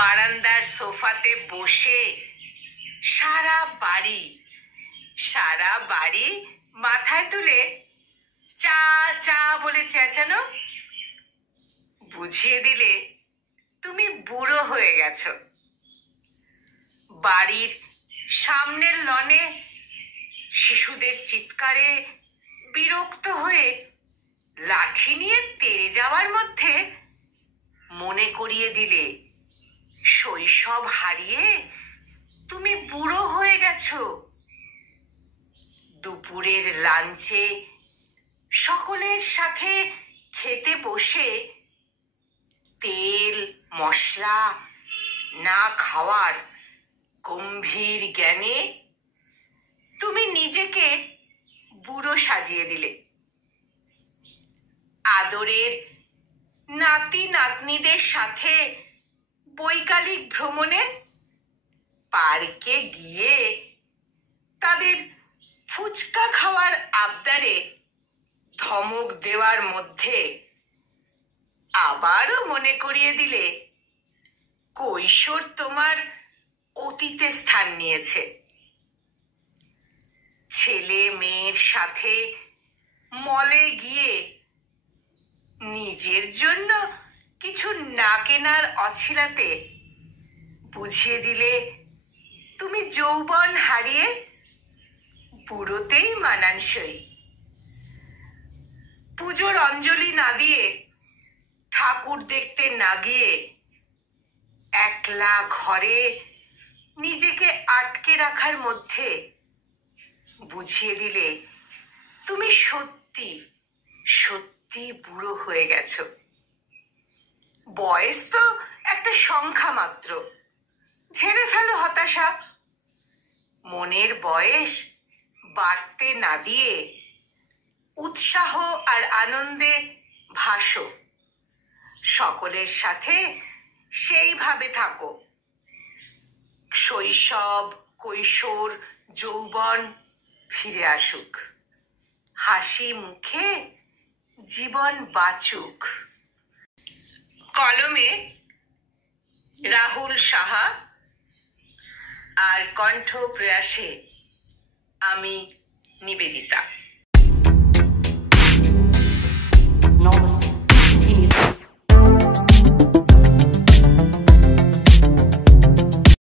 বারান্দার সোফাতে বসে সারা বাড়ি মাথায় তুলে চা চা বলে চেঁচানো বুঝিয়ে দিলে তুমি বুড়ো হয়ে গেছো। বাড়ির সামনের লনে শিশুদের চিৎকারে বিরক্ত হয়ে লাঠি নিয়ে তেড়ে যাওয়ার মধ্যে মনে করিয়ে দিলে শৈশব হারিয়ে তুমি বুড়ো হয়ে গেছো। দুপুরের লাঞ্চে সকলের সাথে খেতে বসে তেল মশলা না খাওয়ার গম্ভীর জ্ঞানে তুমি নিজেকে বুড়ো সাজিয়ে দিলে। আদরের নাতি নাতনিদের সাথে বৈকালিক ভ্রমণে পার্কে গিয়ে তাদের ফুচকা খাওয়ার আবদারে ধমক দেওয়ার মধ্যে আবারও মনে করিয়ে দিলে কৈশোর তোমার অতীতে স্থান নিয়েছে। ছেলে মেয়ের সাথে মলে গিয়ে নিজের জন্য কিছু না কেনার অছিলাতে বুঝিয়ে দিলে তুমি যৌবন হারিয়ে বুড়োতেই মানানসই। পুজোর অঞ্জলি না দিয়ে ঠাকুর দেখতে না গিয়ে একলা ঘরে নিজেকে আটকে রাখার মধ্যে বুঝিয়ে দিলে তুমি সত্যি সত্যি বুড়ো হয়ে গেছো। বয়স তো একটা সংখ্যা মাত্র, ঝেড়ে ফেলো হতাশা। মনের বয়স বাড়তে না দিয়ে উৎসাহ আর আনন্দে ভাসো। সকলের সাথে সেইভাবে থাকো। শৈশব কৈশোর যৌবন ফিরে আসুক। হাসি মুখে জীবন বাঁচুক। কলমে রাহুল সাহা আর কণ্ঠ প্রয়াসে আমি নিবেদিতা।